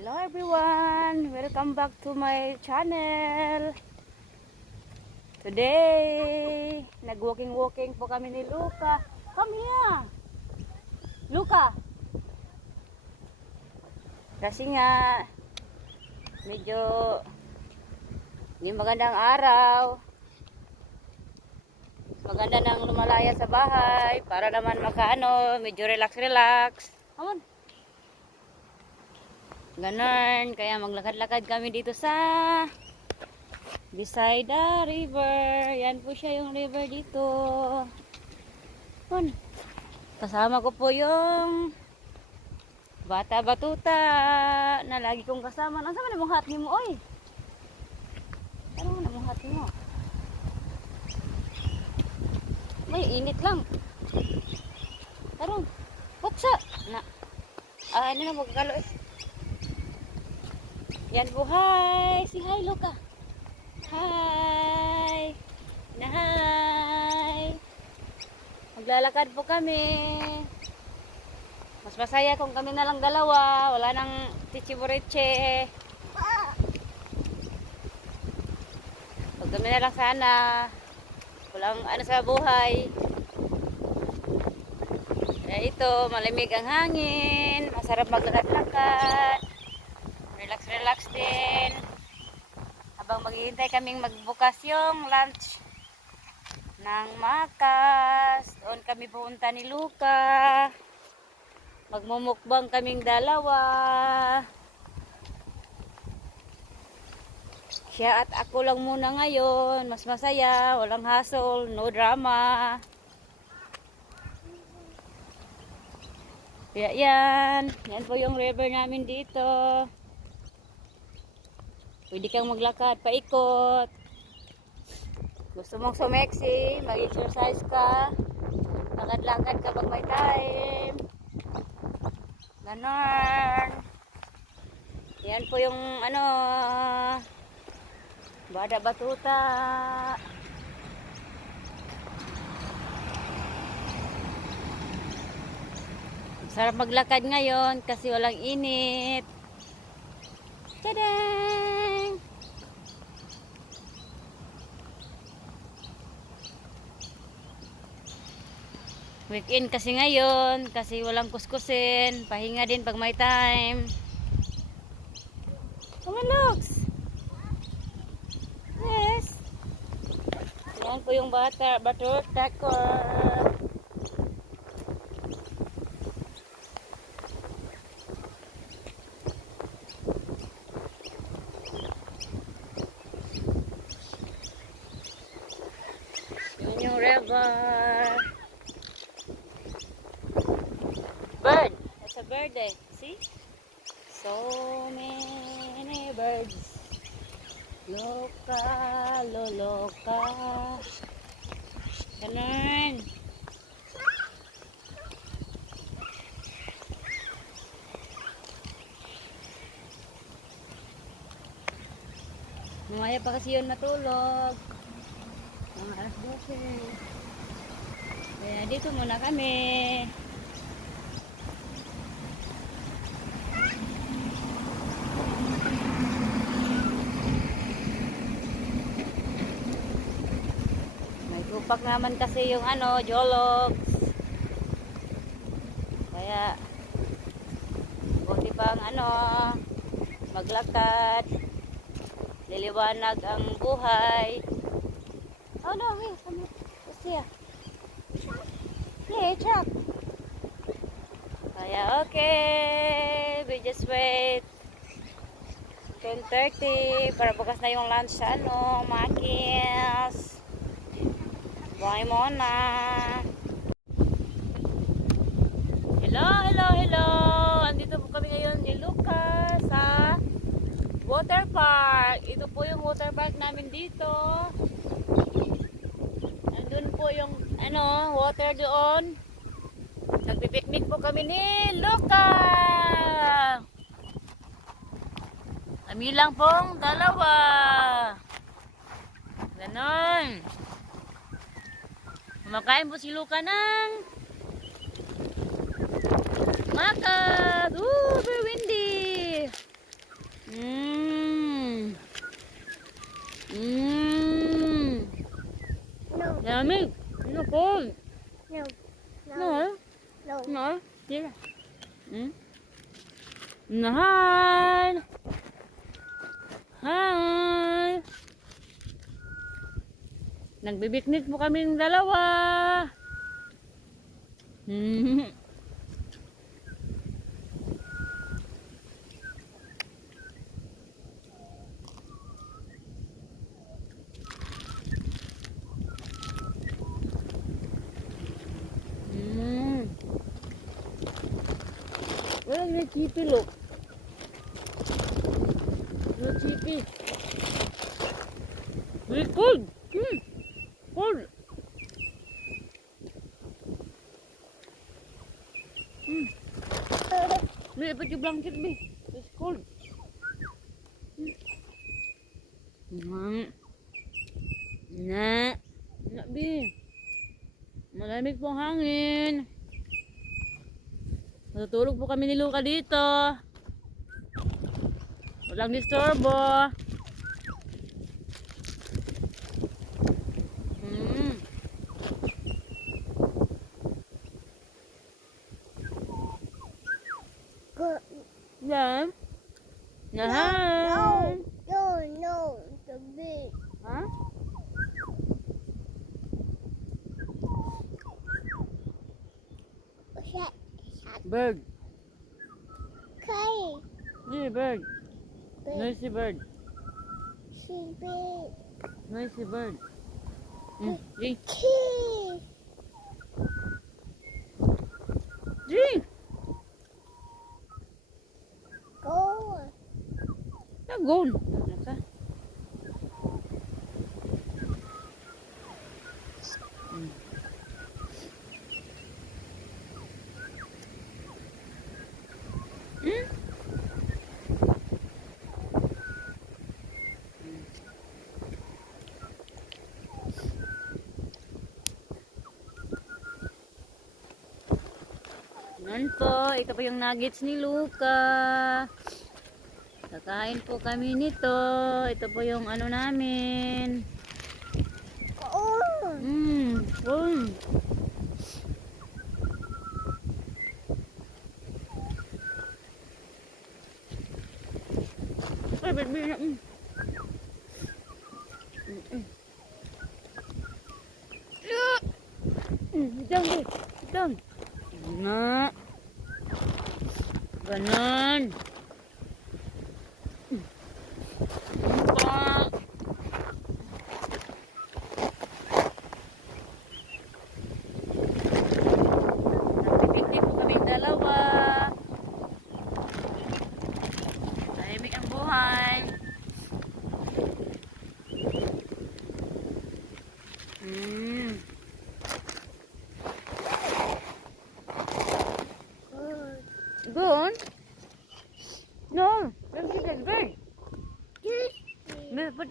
Hello everyone! Welcome back to my channel. Today, nag-walking po kami ni Luca. Come here! Luca! Kasi nga, medyo hindi magandang araw. Maganda nang lumalaya sa bahay para naman medyo relax-relax. Come on! Ganon, kaya maglakad-lakad kami dito sa beside the river. Yan po siya yung river dito. Yun. Kasama ko po yung bata batuta na lagi kong kasama. Nasa man mong hati mo, oy? Ano na mong hati mo? May init lang. Tarong, putsa! Na. Ano na magkakalo eh. Yan po, hi! Si hi, Luca! Hi! Na hi! Maglalakad po kami. Mas masaya kung kami na lang dalawa. Wala nang tichi-buriche. Pag kami na lang sana. Walang ano sa buhay. Kaya ito, malamig ang hangin. Masarap maglakad-lakad. Relax din habang maghihintay kaming magbukas yung lunch ng Makas. Doon kami pupunta ni Luca, magmumukbang kaming dalawa, siya at ako lang muna ngayon. Mas masaya, walang hassle, no drama. Kaya yan po yung river namin dito. Pwede kang maglakad, paikot. Gusto mong sumeksi, mag-exercise ka. Lakad-lakad kapag may time. Ganon. Yan po yung bada batuta. Sarap maglakad ngayon kasi walang init. Tadang! Weekend kasi ngayon, kasi walang kuskusin. Pahinga din pag may time. Come on, Lux! Yes! Yan po yung butter tacker. Yung river. Bird. That's a bird eh. See? So many birds. Loka, loloka. Ganun. Mamaya pa kasi yun matulog. Mga alas 12. Kaya dito muna kami. May tupak naman kasi yung jologs. Kaya buti pang maglakad. Liliwanag ang buhay. Oh no, wait, let's see. Yeah, truck. Kaya okay, we just wait 10:30 para bukas na yung lunch sa Makis. Bye muna. Hello. Andito po kami ngayon ni Lucas sa water park. Ito po yung water park namin dito. Nandun po yung water doon. Nagpipiknik po kami ni Luca. Kami lang pong dalawa. Ganon. Kumakain po si Luca ng Makas. Very windy. Lamig. Ano cold? No. No? No. No? Here. Hmm? Hi! Hi! Nagbibiknik po kaming dalawa. Hmm. Hmm. Well, may chippy look. No chippy. Very cold. Hmm. Cold. Hmm. May put your blanket, be. It's cold. Hmm. Na. Na, be. Malamig pong hangin. Matutulog po kami ni Luca dito. Walang disturbo. Hmm. Go. Yeah. No. Nahan. No. No. The big. Ha? Shut. Shut. Bird. Okay. Yeah, bird. Big. Noisy bird. She big. Noisy bird. Drink. Key. Drink. Go. Tagon. Naka. Yan po, ito po yung nuggets ni Luca. Kakain po kami nito. Ito po yung ano namin. Go. Mmm, Ay, baby na. Down, babe. Down. Na. Ganon. Pa. Nagpipiknik po kaming dalawa. Tahimik ang buhay. Go on. No, don't get that bird. But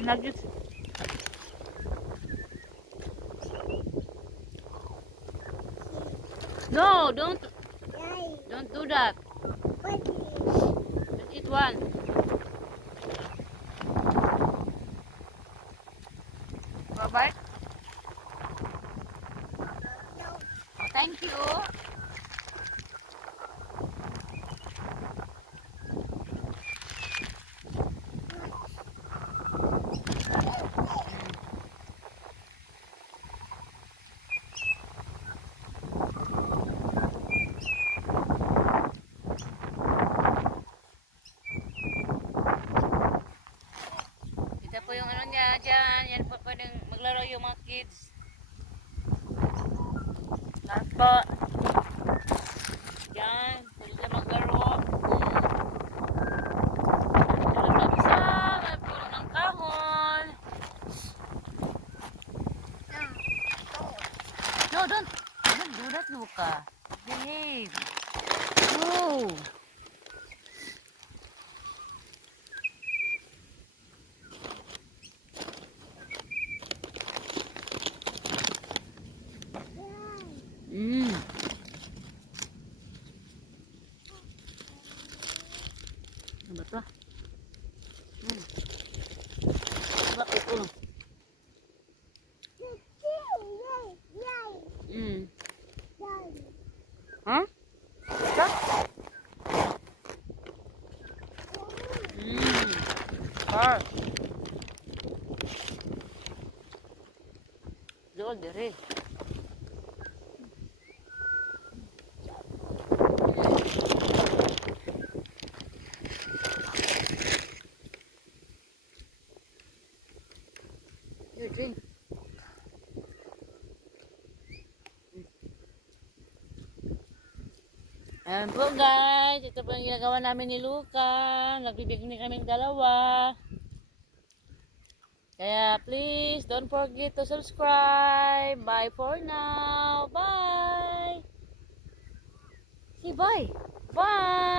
nuggets. No, don't do that. Just eat one. Robert? Oh, thank you. Ito po yung ano niya dyan. Yan po pwedeng maglaro yung mga kids. Lahat po. Yan. Pwede sila maglaro. Ito isa. May puno ng kahon. No, don't do that, Luca. Behave. No. all dire. Here, drink. Ayan po guys, ito po yung ginagawa namin ni Luca. Nagbibigni kaming dalawa. Kaya please, don't forget to subscribe. Bye for now. Bye. Say bye. Bye.